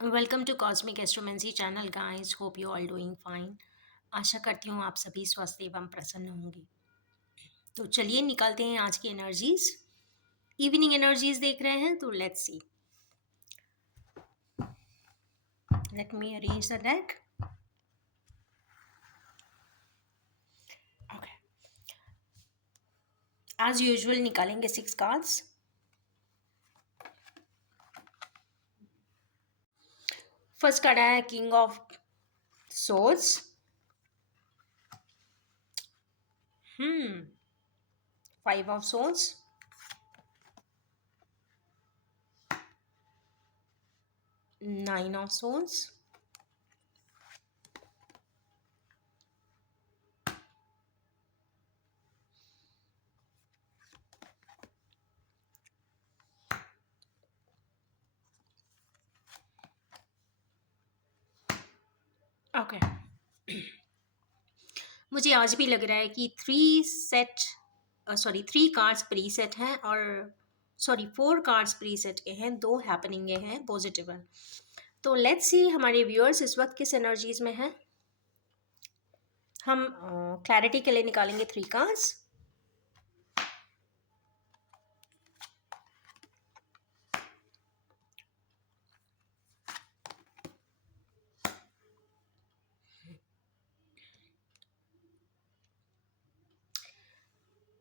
Welcome to cosmic astromancy channel guys, hope you all doing fine. आशा करती हूँ आप सभी स्वस्थ एवं प्रसन्न होंगे। तो चलिए निकालते हैं आज की एनर्जीज। इवनिंग एनर्जीज देख रहे हैं तो let's see. Let me arrange the deck. Okay, as usual निकालेंगे 6 कार्ड्स। फर्स्ट कार्ड है king of swords. 5 of swords, 9 of swords, okay. मुझे आज भी लग रहा है कि 3 कार्ड्स प्री सेट हैं और 4 कार्ड्स प्री सेट के हैं, 2 हैपनिंग हैं पॉजिटिव हैं। तो लेट्स सी हमारे व्यूअर्स इस वक्त किस एनर्जीज में हैं। हम क्लैरिटी के लिए निकालेंगे 3 कार्ड्स।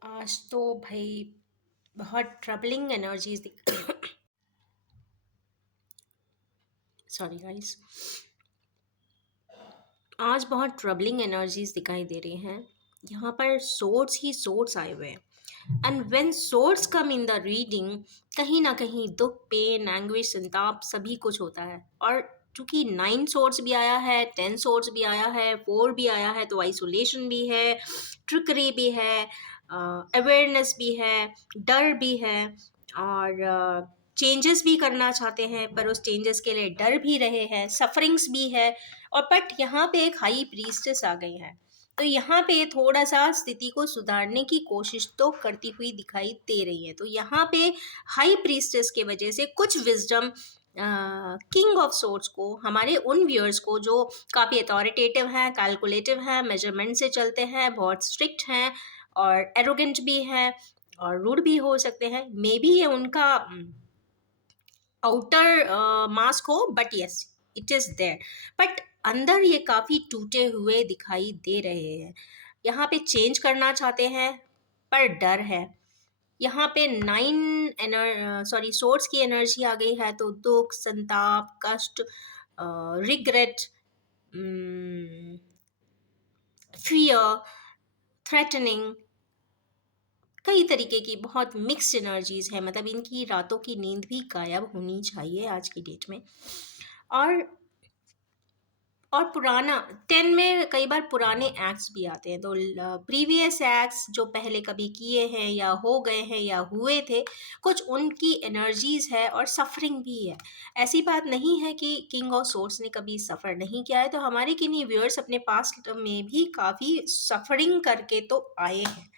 आज तो भाई बहुत ट्रबलिंग एनर्जीज सॉरी गाइस, आज बहुत ट्रबलिंग एनर्जीज दिखाई दे रही हैं। यहाँ पर सोर्स ही सोर्स आए हुए हैं and when source come in the reading, कहीं ना कहीं दुख, पेन, एंग्विश, संताप सभी कुछ होता है। और चूंकि 9 सोर्स भी आया है, 10 सोर्स भी आया है, 4 भी आया है, तो आइसोलेशन भी है, ट्रिकरी भी है, अवेयरनेस भी है, डर भी है और चेंजेस भी करना चाहते हैं पर उस चेंजेस के लिए डर भी रहे हैं, सफरिंग्स भी है। और बट यहाँ पे एक हाई प्रीस्टेस आ गई है, तो यहाँ पे थोड़ा सा स्थिति को सुधारने की कोशिश तो करती हुई दिखाई दे रही है। तो यहाँ पे हाई प्रीस्टेस के वजह से कुछ विजडम किंग ऑफ सोर्ड्स को, हमारे उन व्यूअर्स को जो काफ़ी अथॉरिटेटिव हैं, कैलकुलेटिव हैं, मेजरमेंट से चलते हैं, बहुत स्ट्रिक्ट हैं और एरोगेंट भी हैं और रूड भी हो सकते हैं। मे बी ये उनका आउटर मास्क हो, but yes it is there. But अंदर ये काफी टूटे हुए दिखाई दे रहे हैं। यहाँ पे चेंज करना चाहते हैं पर डर है। यहाँ पे 9 सोर्स की एनर्जी आ गई है, तो दुख, संताप, कष्ट, रिग्रेट, फियर, थ्रेटनिंग, कई तरीके की बहुत मिक्स्ड एनर्जीज है। मतलब इनकी रातों की नींद भी गायब होनी चाहिए आज की डेट में। और और पुराना 10 में कई बार पुराने एक्ट्स भी आते हैं, तो प्रीवियस एक्ट्स जो पहले कभी किए हैं या हो गए हैं या हुए थे, कुछ उनकी एनर्जीज है और सफरिंग भी है। ऐसी बात नहीं है कि किंग ऑफ सोर्ड्स ने कभी सफ़र नहीं किया है, तो हमारे किन्हीं व्यूअर्स अपने पास्ट में भी काफ़ी सफरिंग करके तो आए हैं,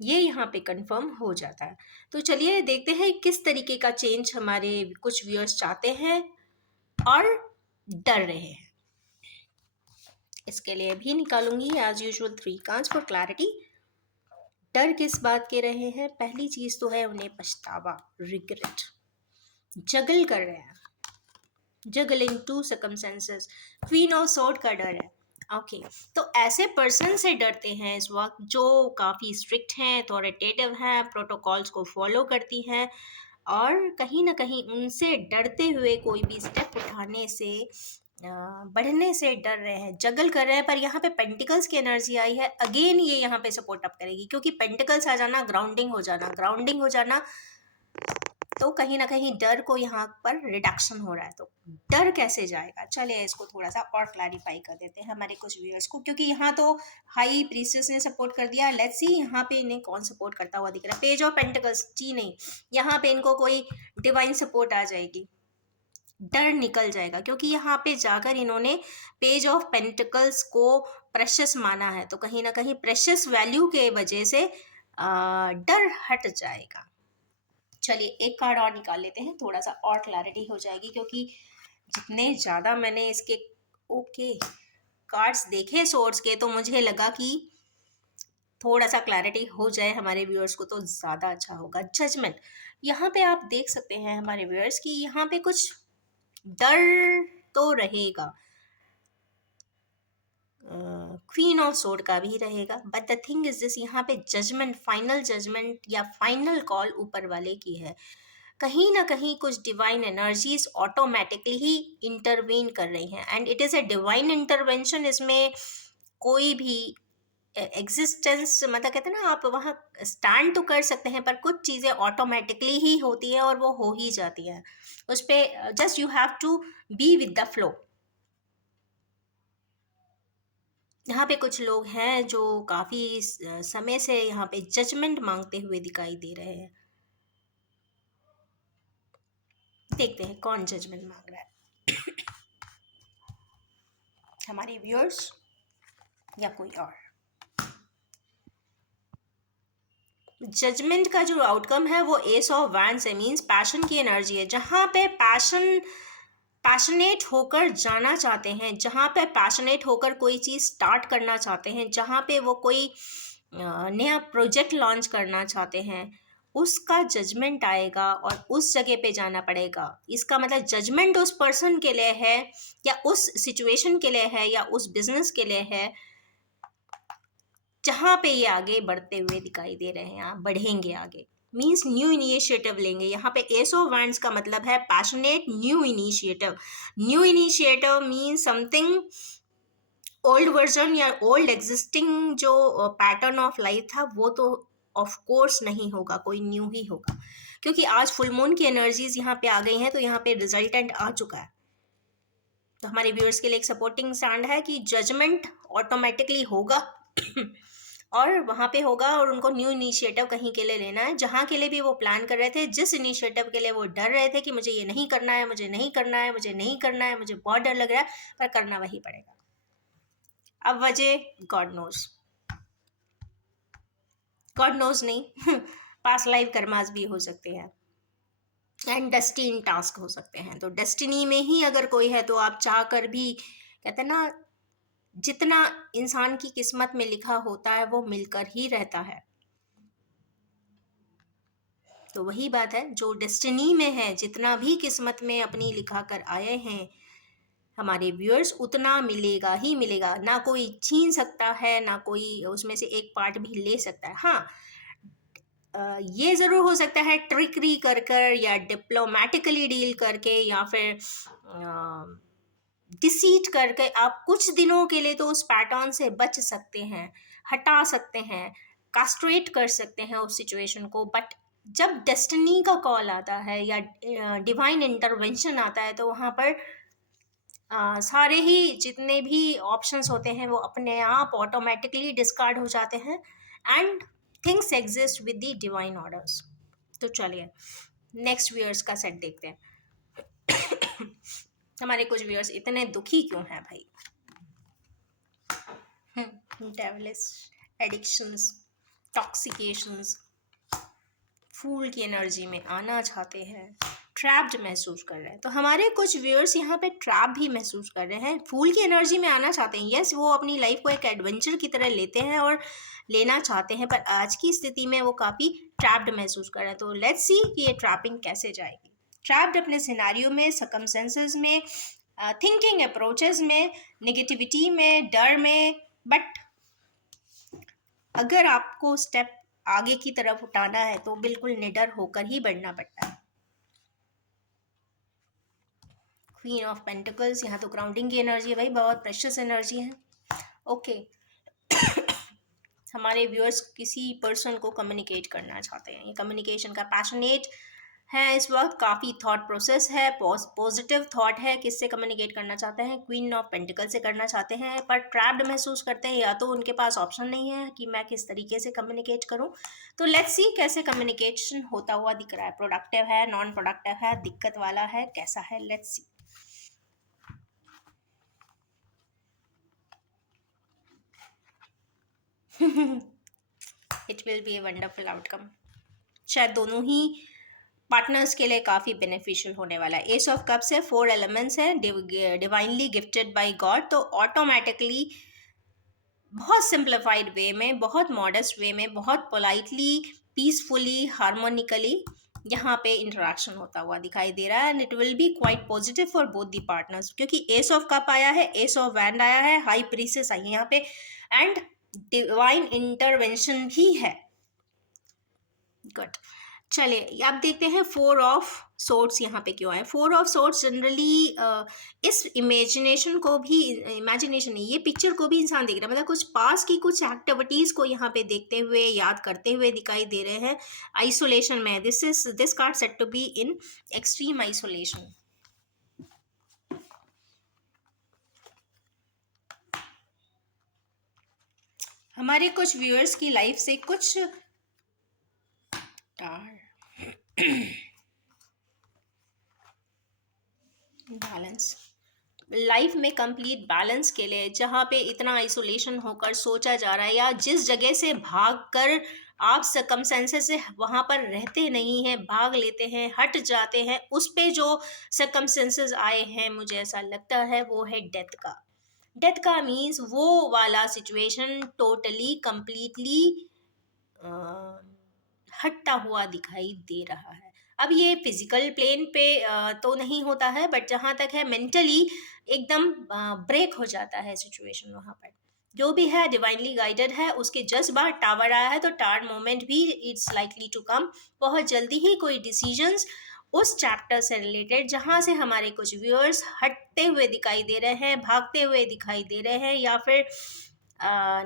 ये यहाँ पे कंफर्म हो जाता है। तो चलिए देखते हैं किस तरीके का चेंज हमारे कुछ व्यूअर्स चाहते हैं और डर रहे हैं। इसके लिए भी निकालूंगी as usual 3 cards for clarity. डर किस बात के रहे हैं? पहली चीज तो है उन्हें पछतावा, रिग्रेट, जगल कर रहे हैं, juggling to circumstances, queen of sword का डर है। ओके, तो ऐसे पर्सन से डरते हैं इस वक्त जो काफ़ी स्ट्रिक्ट हैं, अथॉरिटेटिव हैं, प्रोटोकॉल्स को फॉलो करती हैं और कहीं ना कहीं उनसे डरते हुए कोई भी स्टेप उठाने से, बढ़ने से डर रहे हैं, जगल कर रहे हैं। पर यहाँ पे पेंटिकल्स की एनर्जी आई है, अगेन ये यहाँ पे सपोर्ट अप करेगी, क्योंकि पेंटिकल्स आ जाना, ग्राउंडिंग हो जाना, ग्राउंडिंग हो जाना, तो कहीं ना कहीं डर को यहाँ पर रिडक्शन हो रहा है। तो डर कैसे जाएगा, चलिए इसको थोड़ा सा और क्लैरिफाई कर देते हैं हमारे कुछ व्यूअर्स को, क्योंकि यहाँ तो हाई प्रीस्टेस ने सपोर्ट कर दिया। लेट्स सी यहाँ पे इन्हें कौन सपोर्ट करता हुआ दिख रहा है। पेज ऑफ पेंटिकल्स, जी नहीं, यहाँ पे इनको कोई डिवाइन सपोर्ट आ जाएगी, डर निकल जाएगा, क्योंकि यहाँ पे जाकर इन्होंने पेज ऑफ पेंटिकल्स को प्रेशियस माना है, तो कहीं ना कहीं प्रेशियस वैल्यू के वजह से डर हट जाएगा। चलिए एक कार्ड और निकाल लेते हैं, थोड़ा सा और क्लैरिटी हो जाएगी, क्योंकि जितने ज़्यादा मैंने इसके ओके कार्ड्स देखे सोर्स के, तो मुझे लगा कि थोड़ा सा क्लैरिटी हो जाए हमारे व्यूअर्स को तो ज़्यादा अच्छा होगा। जजमेंट, यहाँ पे आप देख सकते हैं हमारे व्यूअर्स की यहाँ पे कुछ डर तो रहेगा, क्वीन ऑफ सोर्ड का भी रहेगा, but the thing is this, यहाँ पे जजमेंट, फाइनल जजमेंट या फाइनल कॉल ऊपर वाले की है। कहीं ना कहीं कुछ डिवाइन एनर्जीज ऑटोमेटिकली ही इंटरवीन कर रही हैं, and it is a divine intervention. इसमें कोई भी एग्जिस्टेंस, मतलब कहते हैं ना, आप वहाँ स्टैंड तो कर सकते हैं पर कुछ चीज़ें ऑटोमेटिकली ही होती हैं और वो हो ही जाती हैं। उस पर just you have to be with the flow. यहाँ पे कुछ लोग हैं जो काफ़ी समय से यहाँ पे जजमेंट मांगते हुए दिखाई दे रहे हैं। देखते हैं कौन जजमेंट मांग रहा है, हमारे व्यूअर्स या कोई और। जजमेंट का जो आउटकम है वो एस ऑफ वैंड्स है, मीन्स पैशन की एनर्जी है। जहाँ पे पैशनेट होकर जाना चाहते हैं, जहाँ पे पैशनेट होकर कोई चीज़ स्टार्ट करना चाहते हैं, जहाँ पे वो कोई नया प्रोजेक्ट लॉन्च करना चाहते हैं, उसका जजमेंट आएगा और उस जगह पे जाना पड़ेगा। इसका मतलब जजमेंट उस पर्सन के लिए है या उस सिचुएशन के लिए है या उस बिजनेस के लिए है जहाँ पे ये आगे बढ़ते हुए दिखाई दे रहे हैं। आप बढ़ेंगे आगे, मीन्स न्यू इनिशिएटिव लेंगे। यहाँ पे एस ऑफ वैंड्स का मतलब है passionate new initiative. New initiative means something old version या ओल्ड एग्जिस्टिंग जो पैटर्न ऑफ लाइफ था वो तो ऑफ कोर्स नहीं होगा, कोई न्यू ही होगा। क्योंकि आज फुल मून की एनर्जीज यहाँ पे आ गई हैं, तो यहाँ पे रिजल्टेंट आ चुका है। तो हमारे व्यूअर्स के लिए एक सपोर्टिंग स्टैंड है कि जजमेंट ऑटोमेटिकली होगा और वहाँ पे होगा, और उनको न्यू इनिशिएटिव कहीं के लिए लेना है, जहाँ के लिए भी वो प्लान कर रहे थे, जिस इनिशिएटिव के लिए वो डर रहे थे कि मुझे ये नहीं करना है, मुझे नहीं करना है, मुझे नहीं करना है, मुझे बहुत डर लग रहा है, पर करना वही पड़ेगा। अब वजह गॉड नोज नहीं पास लाइफ कर्मास भी हो सकते हैं एंड डेस्टिनी टास्क हो सकते हैं। तो डेस्टिनी में ही अगर कोई है तो आप चाह कर भी, कहते हैं ना, जितना इंसान की किस्मत में लिखा होता है वो मिलकर ही रहता है। तो वही बात है, जो डेस्टिनी में है, जितना भी किस्मत में अपनी लिखा कर आए हैं हमारे व्यूअर्स, उतना मिलेगा ही मिलेगा। ना कोई छीन सकता है, ना कोई उसमें से एक पार्ट भी ले सकता है। हाँ, ये ज़रूर हो सकता है ट्रिकरी कर कर या डिप्लोमेटिकली डील करके या फिर डिसीट करके आप कुछ दिनों के लिए तो उस पैटर्न से बच सकते हैं, हटा सकते हैं, कास्ट्रेट कर सकते हैं उस सिचुएशन को। बट जब डेस्टिनी का कॉल आता है या डिवाइन इंटरवेंशन आता है, तो वहाँ पर सारे ही जितने भी ऑप्शंस होते हैं वो अपने आप ऑटोमेटिकली डिस्कार्ड हो जाते हैं and things exist with the divine orders. तो चलिए नेक्स्ट व्यूअर्स का सेट देखते हैं। हमारे कुछ व्यूअर्स इतने दुखी क्यों हैं भाई? डेवलिश एडिक्शंस, टॉक्सिकेशंस, फूल की एनर्जी में आना चाहते हैं, ट्रैप्ड महसूस कर रहे हैं। तो हमारे कुछ व्यूअर्स यहाँ पे ट्रैप भी महसूस कर रहे हैं, फूल की एनर्जी में आना चाहते हैं। यस, वो अपनी लाइफ को एक एडवेंचर की तरह लेते हैं और लेना चाहते हैं, पर आज की स्थिति में वो काफ़ी ट्रैप्ड महसूस कर रहे हैं। तो लेट्स सी कि ये ट्रैपिंग कैसे जाएगी। ट्रैप्ड अपने सिनेरियो में, सर्कमस्टेंसेस में, थिंकिंग अप्रोचेस में, नेगेटिविटी में, डर में। बट अगर आपको स्टेप आगे की तरफ उठाना है तो बिल्कुल निडर होकर ही बढ़ना पड़ता है। क्वीन ऑफ पेंटिकल्स, यहाँ तो ग्राउंडिंग की एनर्जी है भाई, बहुत प्रेशियस एनर्जी है। ओके हमारे व्यूअर्स किसी पर्सन को कम्युनिकेट करना चाहते हैं, ये कम्युनिकेशन का पैशनेट है इस वक्त, काफ़ी थॉट प्रोसेस है, पॉजिटिव थॉट है। किससे कम्युनिकेट करना चाहते हैं? क्वीन ऑफ पेंटिकल से करना चाहते हैं, पर ट्रैप्ड महसूस करते हैं, या तो उनके पास ऑप्शन नहीं है कि मैं किस तरीके से कम्युनिकेट करूं। तो लेट्स सी कैसे कम्युनिकेशन होता हुआ दिख रहा है, प्रोडक्टिव है, नॉन प्रोडक्टिव है, दिक्कत वाला है, कैसा है, let's see. It will be a wonderful outcome. शायद दोनों ही पार्टनर्स के लिए काफ़ी बेनिफिशियल होने वाला है। एस ऑफ कप्स है, 4 एलिमेंट्स है, डिवाइनली गिफ्टेड बाय गॉड, तो ऑटोमेटिकली बहुत सिंप्लीफाइड वे में, बहुत मॉडेस्ट वे में, बहुत पोलाइटली, पीसफुली, हार्मोनिकली यहाँ पे इंटरेक्शन होता हुआ दिखाई दे रहा है, and it will be quite positive for both the partners, क्योंकि एस ऑफ कप आया है, एस ऑफ वैंड आया है, हाई प्रीसेस आई है यहाँ पे, एंड डिवाइन इंटरवेंशन भी है। गुड। चलिए अब देखते हैं 4 ऑफ सोर्ट्स यहाँ पे क्यों आए। 4 ऑफ सोर्ट्स जनरली इस इमेजिनेशन नहीं, ये पिक्चर को भी इंसान देख रहा है, मतलब कुछ पास की कुछ एक्टिविटीज को यहाँ पे देखते हुए, याद करते हुए दिखाई दे रहे हैं। आइसोलेशन में this card set to be in extreme isolation. हमारे कुछ व्यूअर्स की लाइफ से कुछ बैलेंस, लाइफ में कंप्लीट बैलेंस के लिए जहाँ पे इतना आइसोलेशन होकर सोचा जा रहा है, या जिस जगह से भाग कर आप सर्कमस्टेंसेस से वहाँ पर रहते नहीं हैं, भाग लेते हैं, हट जाते हैं, उस पे जो सर्कमस्टेंसेस आए हैं, मुझे ऐसा लगता है वो है डेथ का। डेथ का मीन्स वो वाला सिचुएशन टोटली कंप्लीटली हटता हुआ दिखाई दे रहा है। अब ये फिजिकल प्लेन पे तो नहीं होता है, बट जहाँ तक है मेंटली एकदम ब्रेक हो जाता है सिचुएशन वहाँ पर। जो भी है डिवाइनली गाइडेड है, उसके जस्ट बाद टावर आया है, तो टावर मोमेंट भी इट्स लाइकली टू कम। बहुत जल्दी ही कोई डिसीजंस उस चैप्टर से रिलेटेड जहाँ से हमारे कुछ व्यूअर्स हटते हुए दिखाई दे रहे हैं, भागते हुए दिखाई दे रहे हैं, या फिर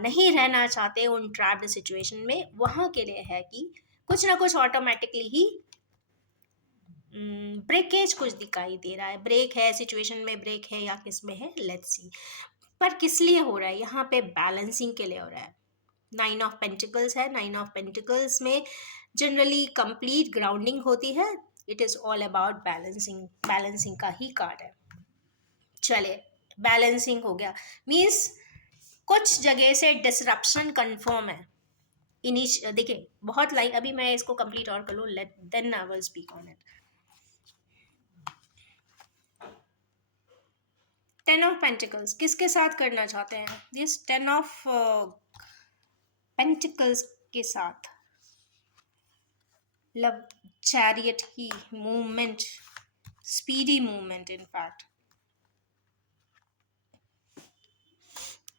नहीं रहना चाहते उन ट्रैप्ड सिचुएशन में, वहाँ के लिए है कि कुछ ना कुछ ऑटोमेटिकली ही ब्रेकेज कुछ दिखाई दे रहा है। ब्रेक है, सिचुएशन में ब्रेक है, या किस में है, लेट्स सी। पर किस लिए हो रहा है? यहाँ पे बैलेंसिंग के लिए हो रहा है। 9 ऑफ पेंटिकल्स है, 9 ऑफ पेंटिकल्स में जनरली कंप्लीट ग्राउंडिंग होती है। It is all about balancing, balancing का ही कार्ड है। चले, बैलेंसिंग हो गया, मीन्स कुछ जगह से डिसरप्शन कंफर्म है। देखिए बहुत लाइक, अभी मैं इसको कंप्लीट और कर लूँ, let then I will speak on it. 10 of pentacles किसके साथ करना चाहते हैं? दिस 10 ऑफ पेंटिकल्स के साथ लव, चैरियट की movement, speedy movement, in fact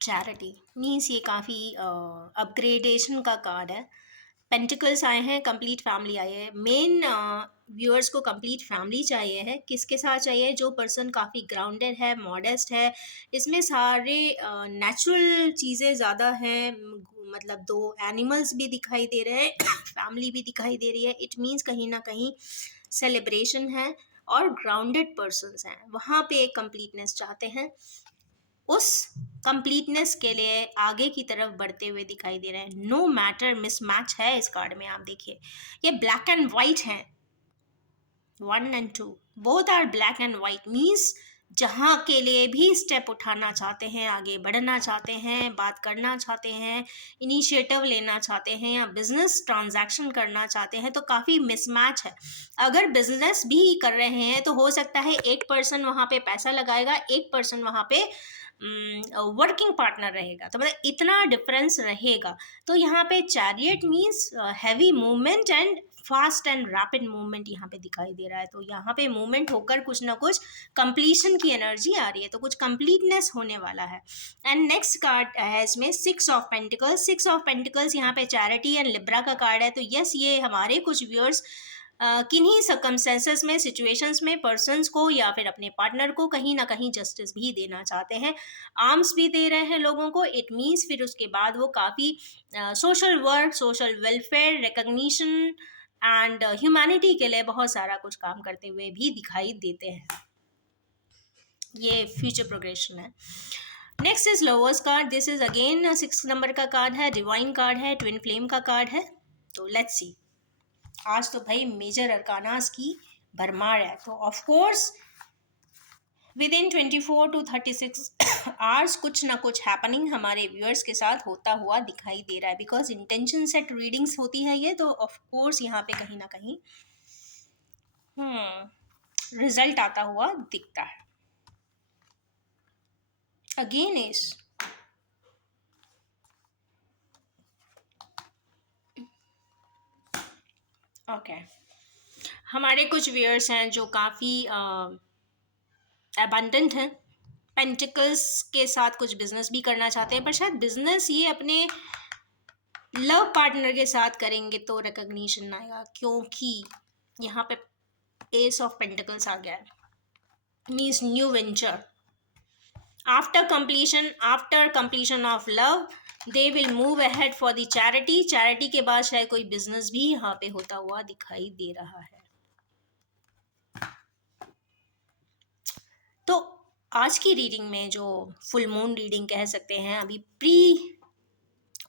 charity means ये काफ़ी अपग्रेडेशन का कार्ड है। पेंटिकल्स आए हैं, कंप्लीट फैमिली आई है। मेन व्यूअर्स को कंप्लीट फैमिली चाहिए है। किसके साथ चाहिए? जो पर्सन काफ़ी ग्राउंडेड है, मॉडेस्ट है, इसमें सारे नेचुरल चीज़ें ज़्यादा हैं, मतलब 2 एनिमल्स भी दिखाई दे रहे हैं, फैमिली भी दिखाई दे रही है। इट मीन्स कहीं ना कहीं सेलिब्रेशन है, और ग्राउंडेड पर्सन्स हैं, वहाँ पे एक कंप्लीटनेस चाहते हैं। उस कंप्लीटनेस के लिए आगे की तरफ बढ़ते हुए दिखाई दे रहे हैं। नो मैटर मिसमैच है इस कार्ड में, आप देखिए ये ब्लैक एंड वाइट है, 1 and 2 both are black and white, means जहाँ के लिए भी स्टेप उठाना चाहते हैं, आगे बढ़ना चाहते हैं, बात करना चाहते हैं, इनिशिएटिव लेना चाहते हैं, या बिजनेस ट्रांजैक्शन करना चाहते हैं, तो काफ़ी मिसमैच है। अगर बिजनेस भी कर रहे हैं तो हो सकता है एक पर्सन वहाँ पे पैसा लगाएगा, एक पर्सन वहाँ पे वर्किंग पार्टनर रहेगा, तो मतलब इतना डिफरेंस रहेगा। तो यहाँ पे chariot means heavy movement and fast and rapid movement यहाँ पे दिखाई दे रहा है। तो यहाँ पे मूवमेंट होकर कुछ ना कुछ कंप्लीशन की एनर्जी आ रही है, तो कुछ कंप्लीटनेस होने वाला है। एंड नेक्स्ट कार्ड है इसमें 6 ऑफ पेंटिकल्स। 6 ऑफ पेंटिकल्स यहाँ पे चैरिटी एंड लिब्रा का कार्ड है। तो यस, ये हमारे कुछ व्यूअर्स किन्हीं सर्कमस्टेंसेस में, सिचुएशंस में पर्सन्स को या फिर अपने पार्टनर को कहीं ना कहीं जस्टिस भी देना चाहते हैं, आर्म्स भी दे रहे हैं लोगों को। इट मीन्स फिर उसके बाद वो काफ़ी social work, social welfare, recognition and humanity के लिए बहुत सारा कुछ काम करते हुए भी दिखाई देते हैं। ये फ्यूचर प्रोग्रेशन है। Next is lovers card. This is again 6 number का कार्ड है, डिवाइन कार्ड है, ट्विन फ्लेम का कार्ड है। तो लेट्स सी, आज तो भाई मेजर अरकानास की भरमार है। तो of course with in 24 to 36 hours कुछ ना कुछ हैपनिंग हमारे व्यूअर्स के साथ होता हुआ दिखाई दे रहा है, बिकॉज इंटेंशन सेट रीडिंग्स होती है ये, तो ऑफ कोर्स यहाँ पे कहीं ना कहीं रिजल्ट आता हुआ दिखता है। अगेन इस ओके हमारे कुछ व्यूअर्स हैं जो काफ़ी अबंडेंट हैं, पेंटिकल्स के साथ कुछ बिजनेस भी करना चाहते हैं, पर शायद बिजनेस ये अपने लव पार्टनर के साथ करेंगे तो रिकग्निशन आएगा, क्योंकि यहाँ पे एस ऑफ पेंटिकल्स आ गया है, means new venture. After completion of love they will move ahead for the charity. Charity के बाद शायद कोई बिजनेस भी यहाँ पे होता हुआ दिखाई दे रहा है। तो आज की रीडिंग में जो फुल मून रीडिंग कह सकते हैं, अभी प्री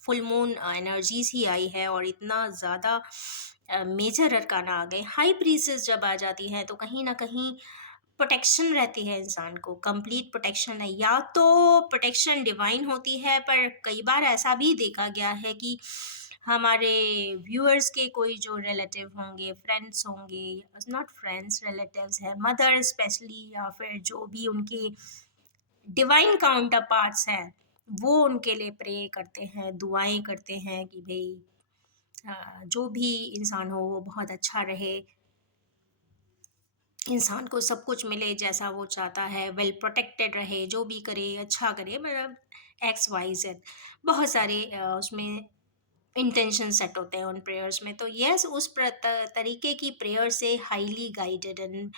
फुल मून एनर्जीज ही आई है और इतना ज़्यादा मेजर अरकाना आ गए। हाई प्रीसेस जब आ जाती हैं तो कहीं ना कहीं प्रोटेक्शन रहती है इंसान को, कंप्लीट प्रोटेक्शन है, या तो प्रोटेक्शन डिवाइन होती है, पर कई बार ऐसा भी देखा गया है कि हमारे व्यूअर्स के कोई जो रिलेटिव होंगे, फ्रेंड्स होंगे, नॉट फ्रेंड्स, रिलेटिव्स है, मदर स्पेशली, या फिर जो भी उनके डिवाइन काउंटर पार्ट्स हैं, वो उनके लिए प्रे करते हैं, दुआएं करते हैं कि भाई जो भी इंसान हो वो बहुत अच्छा रहे, इंसान को सब कुछ मिले जैसा वो चाहता है, वेल प्रोटेक्टेड रहे, जो भी करे अच्छा करे, मतलब एक्स वाई जेड, बहुत सारे उसमें इंटेंशन सेट होते हैं उन प्रेयर्स में। तो यस, उस तरीके की प्रेयर से हाईली गाइडेड एंड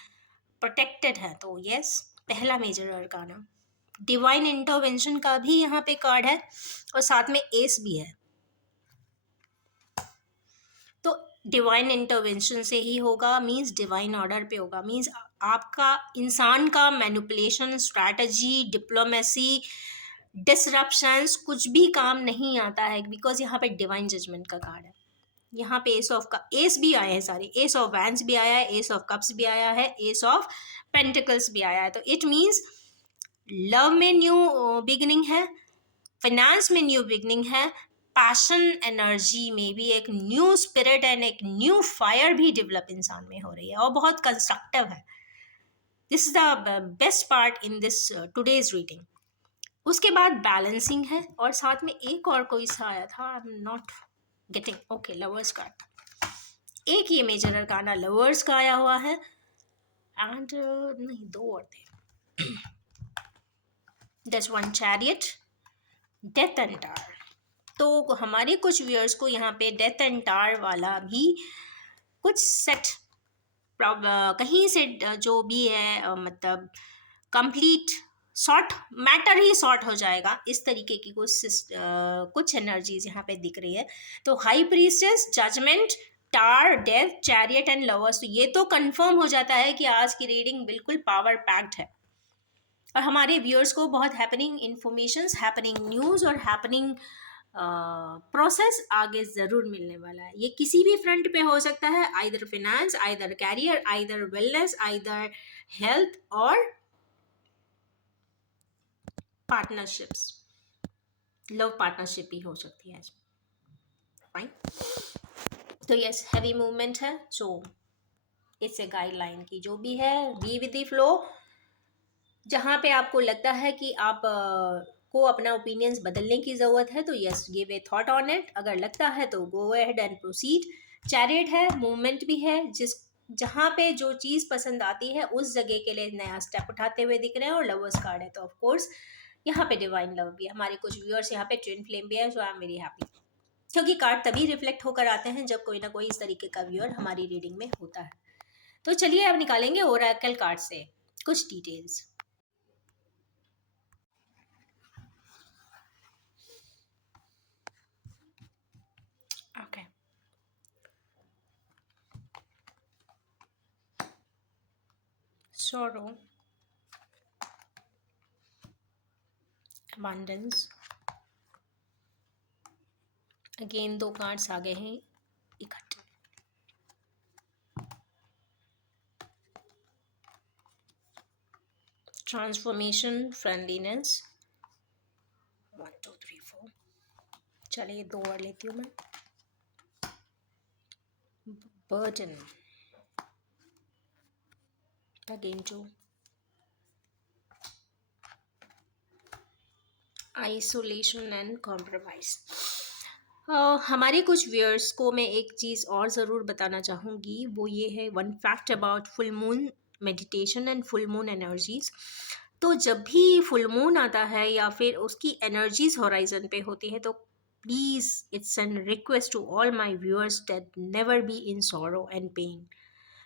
प्रोटेक्टेड है। तो यस, पहला मेजर अरकाना डिवाइन इंटरवेंशन का भी यहाँ पे कार्ड है और साथ में एस भी है। तो डिवाइन इंटरवेंशन से ही होगा, मींस डिवाइन ऑर्डर पे होगा, मींस आपका इंसान का मैनिपुलेशन, स्ट्रैटेजी, डिप्लोमेसी, डिसरप्शंस कुछ भी काम नहीं आता है, बिकॉज यहाँ पे डिवाइन जजमेंट का कार्ड है। यहाँ पे एस ऑफ का एस भी आए हैं सारे, एस ऑफ वैंस भी आया है, एस ऑफ कप्स भी आया है, एस ऑफ पेंटिकल्स भी आया है। तो इट मीन्स लव में न्यू बिगनिंग है, फाइनेंस में न्यू बिगनिंग है, पैशन एनर्जी में भी एक न्यू स्पिरिट एंड एक न्यू फायर भी डेवलप इंसान में हो रही है और बहुत कंस्ट्रक्टिव है। This is the best part in this today's reading. उसके बाद बैलेंसिंग है और साथ में एक और कोई सा आया था, I am not getting, okay lovers card. एक ये मेजर अरकाना लवर्स का आया हुआ है एंड नहीं, दो और थे, that's one chariot, death and tower. तो हमारे कुछ व्यूअर्स को यहाँ पे डेथ एंड टार वाला भी कुछ सेट कहीं से जो भी है, मतलब कंप्लीट सॉर्ट मैटर ही सॉर्ट हो जाएगा, इस तरीके की कुछ एनर्जीज यहाँ पे दिख रही है। तो high priestess, judgement, star, death, chariot and lovers, तो ये तो कंफर्म हो जाता है कि आज की रीडिंग बिल्कुल पावर पैक्ड है और हमारे व्यूअर्स को बहुत हैपनिंग इंफॉर्मेशंस, हैपनिंग न्यूज़ और हैपनिंग प्रोसेस आगे ज़रूर मिलने वाला है। ये किसी भी फ्रंट पे हो सकता है, either finance, either career, either wellness, either health और पार्टनरशिप्स, लव पार्टनरशिप भी हो सकती है फाइन। तो यस, हैवी मूवमेंट है, सो इट्स ए गाइडलाइन की जो भी है, बी विद द फ्लो। जहाँ पे आपको लगता है कि आप को अपना ओपिनियंस बदलने की ज़रूरत है, तो yes, give a thought on it. अगर लगता है तो go ahead and proceed. Chariot है, मूवमेंट भी है, जहाँ पे जो चीज़ पसंद आती है उस जगह के लिए नया स्टेप उठाते हुए दिख रहे हैं। और लवर्स कार्ड है, तो ऑफ कोर्स यहाँ पे डिवाइन लव भी है। हमारे कुछ व्यूअर्स यहाँ पे ट्विन फ्लेम भी है, सो आई एम वेरी हैप्पी, क्योंकि कार्ड तभी रिफ्लेक्ट होकर आते हैं जब कोई ना कोई इस तरीके का व्यूअर हमारी रीडिंग में होता है। तो चलिए अब निकालेंगे ओरेकल कार्ड से कुछ details. Okay, sorrow, abundance, again दो कार्ड्स आ गए हैं इकट्ठे, ट्रांसफॉर्मेशन, फ्रेंडलीनेस, 1 2 3 4, चलिए दो और लेती हूँ मैं, burden, again to isolation and compromise. हमारे कुछ व्यूअर्स को मैं एक चीज़ और ज़रूर बताना चाहूँगी, वो ये है one fact about full moon meditation and full moon energies. तो जब भी फुल मून आता है या फिर उसकी एनर्जीज होराइजन पे होती है, तो please it's an request to all my viewers that never be in sorrow and pain,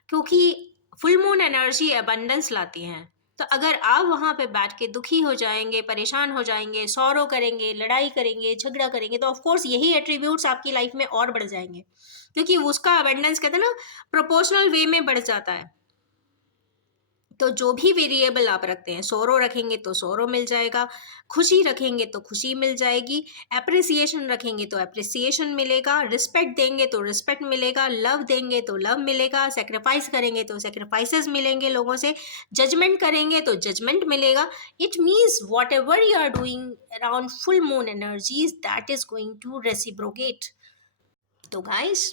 क्योंकि फुल मून एनर्जी अबंडेंस लाती हैं। तो अगर आप वहाँ पे बैठ के दुखी हो जाएंगे, परेशान हो जाएंगे, सौरो करेंगे, लड़ाई करेंगे, झगड़ा करेंगे, तो ऑफ कोर्स यही एट्रीब्यूट्स आपकी लाइफ में और बढ़ जाएंगे, क्योंकि उसका अबंडेंस कहते हैं ना, प्रोपोर्शनल वे में बढ़ जाता है। तो जो भी वेरिएबल आप रखते हैं, सोरो रखेंगे तो सोरो मिल जाएगा, खुशी रखेंगे तो खुशी मिल जाएगी, एप्रिसिएशन रखेंगे तो एप्रिसिएशन मिलेगा, रिस्पेक्ट देंगे तो रिस्पेक्ट मिलेगा, लव देंगे तो लव मिलेगा, सेक्रीफाइस करेंगे तो सेक्रीफाइसेस मिलेंगे लोगों से, जजमेंट करेंगे तो जजमेंट मिलेगा। It means whatever you are doing around full moon energies, that is going to reciprocate. तो guys,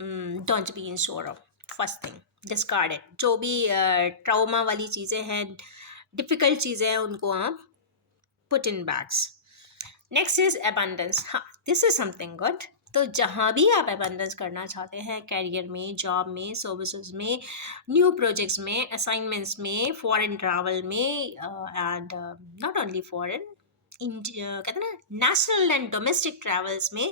don't be in sorrow. First thing, discard it. जो भी ट्राउमा वाली चीज़ें हैं, डिफ़िकल्ट चीज़ें हैं, उनको आप put in bags. Next is abundance. हाँ, दिस इज समथिंग गुड। तो जहाँ भी आप अबंडेंस करना चाहते हैं, कैरियर में, जॉब में, सर्विसेज में, न्यू प्रोजेक्ट्स में, असाइनमेंट्स में, फॉरेन ट्रैवल में, and not only foreign, India कहते हैं ना, नेशनल एंड डोमेस्टिक ट्रैवल्स में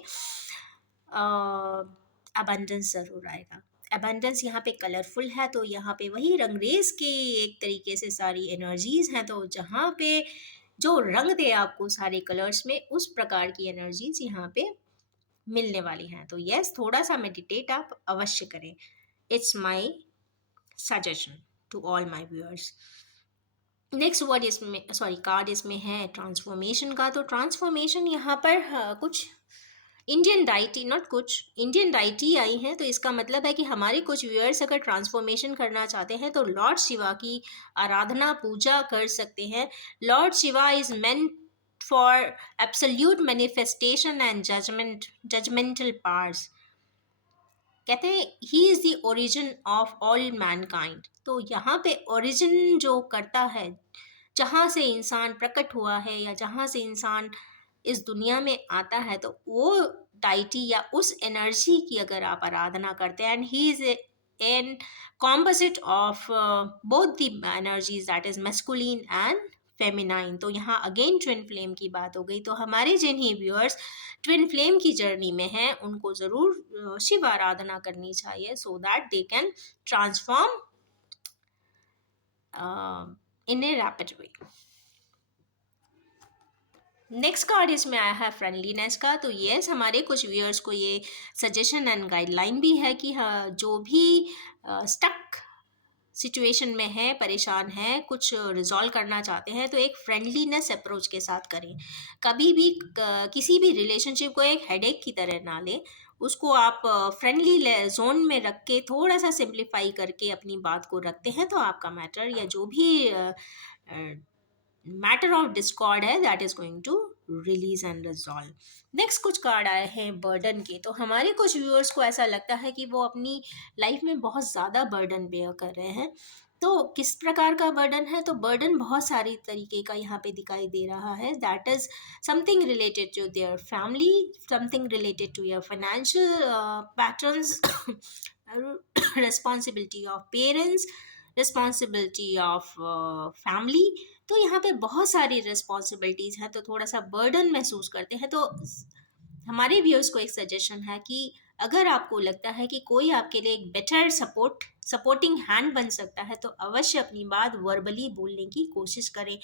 अबंडेंस ज़रूर आएगा। अबंडेंस यहाँ पे कलरफुल है, तो यहाँ पे वही रंगरेज के एक तरीके से सारी एनर्जीज हैं। तो जहाँ पे जो रंग दे आपको सारे कलर्स में, उस प्रकार की एनर्जीज यहाँ पे मिलने वाली हैं। तो यस, थोड़ा सा मेडिटेट आप अवश्य करें। It's my suggestion to all my viewers. Next word इसमें, सॉरी, कार्ड इसमें है ट्रांसफॉर्मेशन का। तो ट्रांसफॉर्मेशन यहाँ पर कुछ इंडियन डाइटी, नॉट कुछ, इंडियन डाइटी आई है। तो इसका मतलब है कि हमारे कुछ व्यूअर्स अगर ट्रांसफॉर्मेशन करना चाहते हैं तो लॉर्ड शिवा की आराधना पूजा कर सकते हैं। Lord Shiva is meant for absolute manifestation and judgemental powers. कहते हैं he is the origin of all mankind. तो यहाँ पे ओरिजिन जो करता है, जहाँ से इंसान प्रकट हुआ है या जहाँ से इंसान इस दुनिया में आता है, तो वो डाइटी या उस एनर्जी की अगर आप आराधना करते हैं, and he is N composite of both the energies, that is masculine and feminine. तो यहाँ अगेन ट्विन फ्लेम की बात हो गई। तो हमारे जिन्हीं व्यूअर्स ट्विन फ्लेम की जर्नी में हैं, उनको ज़रूर शिव आराधना करनी चाहिए, so that they can transform in a rapid way. Next card इसमें आया है फ्रेंडलीनेस का। तो यस, हमारे कुछ व्यूअर्स को ये सजेशन एंड गाइडलाइन भी है कि हाँ, जो भी स्टक सिचुएशन में है, परेशान है, कुछ रिजॉल्व करना चाहते हैं, तो एक फ्रेंडलीनेस अप्रोच के साथ करें। कभी भी किसी भी रिलेशनशिप को एक हेडेक की तरह ना लें, उसको आप फ्रेंडली जोन में रख के थोड़ा सा सिंप्लीफाई करके अपनी बात को रखते हैं, तो आपका मैटर या जो भी मैटर ऑफ डिस्कॉर्ड है, that is going to release and resolve. Next कुछ कार्ड आए हैं बर्डन के। तो हमारे कुछ व्यूअर्स को ऐसा लगता है कि वो अपनी लाइफ में बहुत ज़्यादा बर्डन बेयर कर रहे हैं। तो किस प्रकार का बर्डन है? तो बर्डन बहुत सारी तरीके का यहाँ पे दिखाई दे रहा है। That is something related to their family, something related to your financial patterns, responsibility of parents, responsibility of family. तो यहाँ पे बहुत सारी रिस्पॉन्सिबिलिटीज़ हैं, तो थोड़ा सा बर्डन महसूस करते हैं। तो हमारे व्यूअर्स को एक सजेशन है कि अगर आपको लगता है कि कोई आपके लिए एक बेटर सपोर्टिंग हैंड बन सकता है, तो अवश्य अपनी बात वर्बली बोलने की कोशिश करें।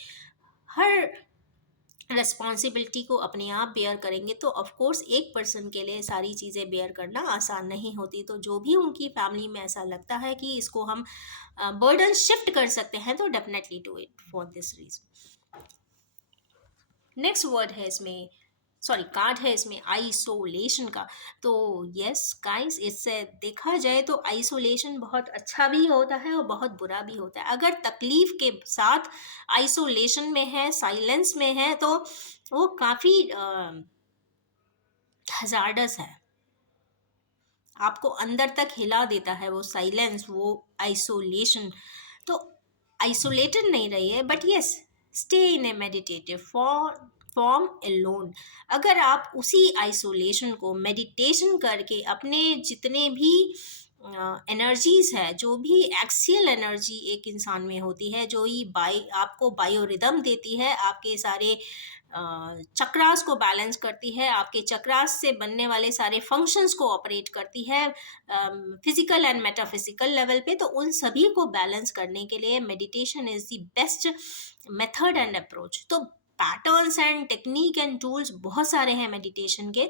हर रिस्पॉन्सिबिलिटी को अपने आप बेयर करेंगे तो ऑफ कोर्स एक पर्सन के लिए सारी चीज़ें बेयर करना आसान नहीं होती। तो जो भी उनकी फैमिली में ऐसा लगता है कि इसको हम बर्डन शिफ्ट कर सकते हैं, तो definitely do it for this reason. Next word है इसमें, सॉरी, कार्ड है इसमें आइसोलेशन का। तो यस गाइस, इससे देखा जाए तो आइसोलेशन बहुत अच्छा भी होता है और बहुत बुरा भी होता है। अगर तकलीफ के साथ आइसोलेशन में है, साइलेंस में है, तो वो काफ़ी हजार्डस है, आपको अंदर तक हिला देता है वो साइलेंस, वो आइसोलेशन। तो आइसोलेटेड नहीं रहिए, but yes, stay in a meditative form alone. अगर आप उसी आइसोलेशन को मेडिटेशन करके अपने जितने भी एनर्जीज है, जो भी एक्सियल एनर्जी एक इंसान में होती है, जो ही आपको बायो रिदम देती है, आपके सारे चक्रास को बैलेंस करती है, आपके चक्रास से बनने वाले सारे फंक्शंस को ऑपरेट करती है फिजिकल एंड मेटाफिजिकल लेवल पे, तो उन सभी को बैलेंस करने के लिए meditation is the best method and approach. तो patterns and technique and tools बहुत सारे हैं मेडिटेशन के,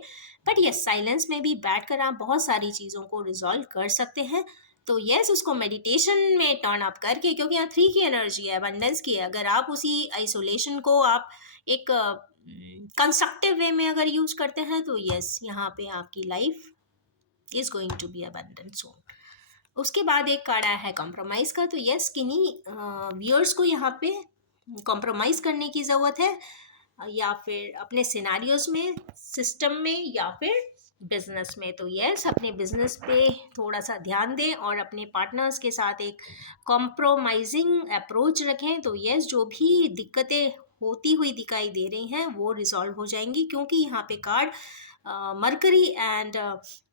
बट यस, साइलेंस में भी बैठकर आप बहुत सारी चीज़ों को रिजॉल्व कर सकते हैं। तो यस, उसको मेडिटेशन में टर्न अप करके, क्योंकि यहाँ 3 की एनर्जी है, अबंडेंस की है, अगर आप उसी आइसोलेशन को आप एक कंस्ट्रक्टिव वे में अगर यूज करते हैं, तो यस, यहाँ पे आपकी life is going to be abundant soon. उसके बाद एक कार्ड आया है कॉम्प्रोमाइज का। तो यस, किन्हीं व्यूअर्स को यहाँ पे कॉम्प्रोमाइज करने की ज़रूरत है, या फिर अपने सिनारियोज में, सिस्टम में, या फिर बिजनेस में। तो यस, अपने बिजनेस पे थोड़ा सा ध्यान दें और अपने पार्टनर्स के साथ एक कॉम्प्रोमाइजिंग अप्रोच रखें। तो यस, जो भी दिक्कतें होती हुई दिखाई दे रही हैं वो रिजॉल्व हो जाएंगी, क्योंकि यहाँ पे कार्ड मरकरी एंड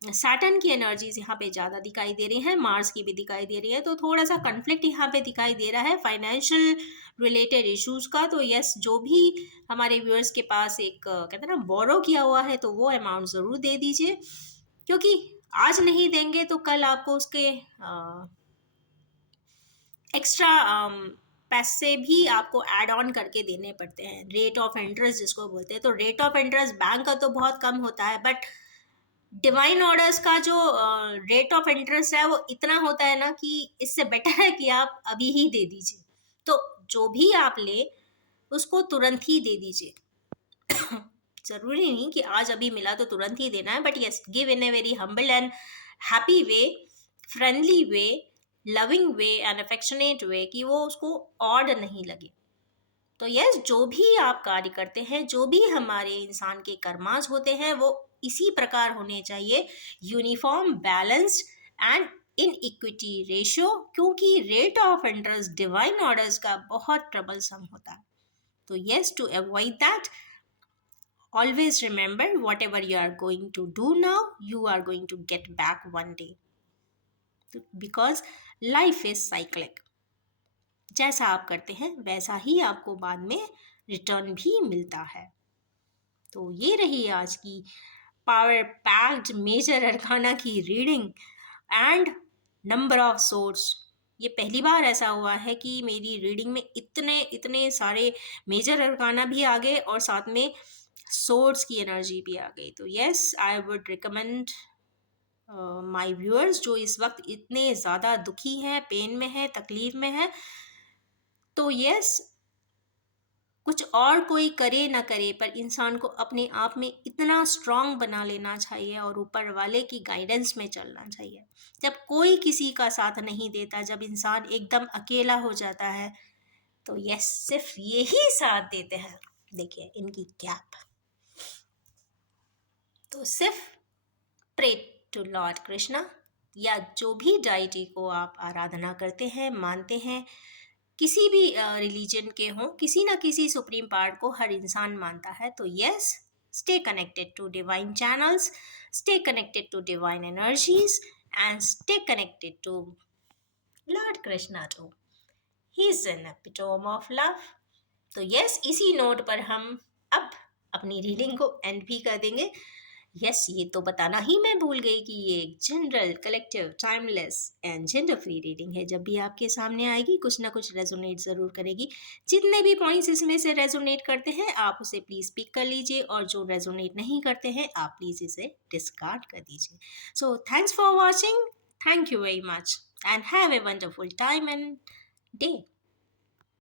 सैटर्न की एनर्जीज यहाँ पे ज़्यादा दिखाई दे रही हैं, मार्स की भी दिखाई दे रही है। तो थोड़ा सा कन्फ्लिक्ट यहाँ पे दिखाई दे रहा है फाइनेंशियल रिलेटेड इश्यूज का। तो यस, जो भी हमारे व्यूअर्स के पास एक कहते हैं ना बोरो किया हुआ है, तो वो अमाउंट ज़रूर दे दीजिए, क्योंकि आज नहीं देंगे तो कल आपको उसके एक्स्ट्रा पैसे भी आपको ऐड ऑन करके देने पड़ते हैं, रेट ऑफ इंटरेस्ट जिसको बोलते हैं। तो रेट ऑफ इंटरेस्ट बैंक का तो बहुत कम होता है, बट डिवाइन ऑर्डर्स का जो रेट ऑफ इंटरेस्ट है वो इतना होता है ना कि इससे बेटर है कि आप अभी ही दे दीजिए। तो जो भी आप ले उसको तुरंत ही दे दीजिए। जरूरी नहीं कि आज अभी मिला तो तुरंत ही देना है, but yes, give in a very humble and happy way, friendly way, loving way and affectionate way, कि वो उसको ऑड नहीं लगे। तो यस, जो भी आप कार्य करते हैं, जो भी हमारे इंसान के कर्मास होते हैं, वो इसी प्रकार होने चाहिए, uniform, balanced and in equity ratio, क्योंकि rate of interest divine orders का बहुत ट्रबलसम होता है। तो yes, to avoid that, always remember, whatever you are going to do now, you are going to get back one day, because life is cyclic. जैसा आप करते हैं वैसा ही आपको बाद में रिटर्न भी मिलता है। तो ये रही आज की पावर पैक्ड मेजर अरकाना की reading and number of source. ये पहली बार ऐसा हुआ है कि मेरी रीडिंग में इतने इतने सारे मेजर अरकाना भी आ गए और साथ में सोर्स की एनर्जी भी आ गई। तो yes, I would recommend my viewers जो इस वक्त इतने ज़्यादा दुखी हैं, पेन में है, तकलीफ में है, तो यस, कुछ और कोई करे ना करे, पर इंसान को अपने आप में इतना स्ट्रांग बना लेना चाहिए और ऊपर वाले की गाइडेंस में चलना चाहिए। जब कोई किसी का साथ नहीं देता, जब इंसान एकदम अकेला हो जाता है, तो यस, सिर्फ यही साथ देते हैं। देखिए इनकी कैप, तो सिर्फ प्रे टू लॉर्ड कृष्णा, या जो भी डाइटी को आप आराधना करते हैं, मानते हैं, किसी भी रिलीजन के हों, किसी ना किसी सुप्रीम पावर को हर इंसान मानता है। तो yes, stay connected to divine channels, stay connected to divine energies and stay connected to lord Krishna too, he is an epitome of love. तो यस, इसी नोट पर हम अब अपनी रीडिंग को एंड भी कर देंगे। यस, ये तो बताना ही मैं भूल गई कि ये एक general, collective, timeless and gender free reading है। जब भी आपके सामने आएगी कुछ ना कुछ रेजोनेट ज़रूर करेगी। जितने भी पॉइंट्स इसमें से रेजोनेट करते हैं आप उसे प्लीज़ पिक कर लीजिए, और जो रेजोनेट नहीं करते हैं आप प्लीज़ इसे डिस्कार्ड कर दीजिए। So thanks for watching, thank you very much and have a wonderful time and day.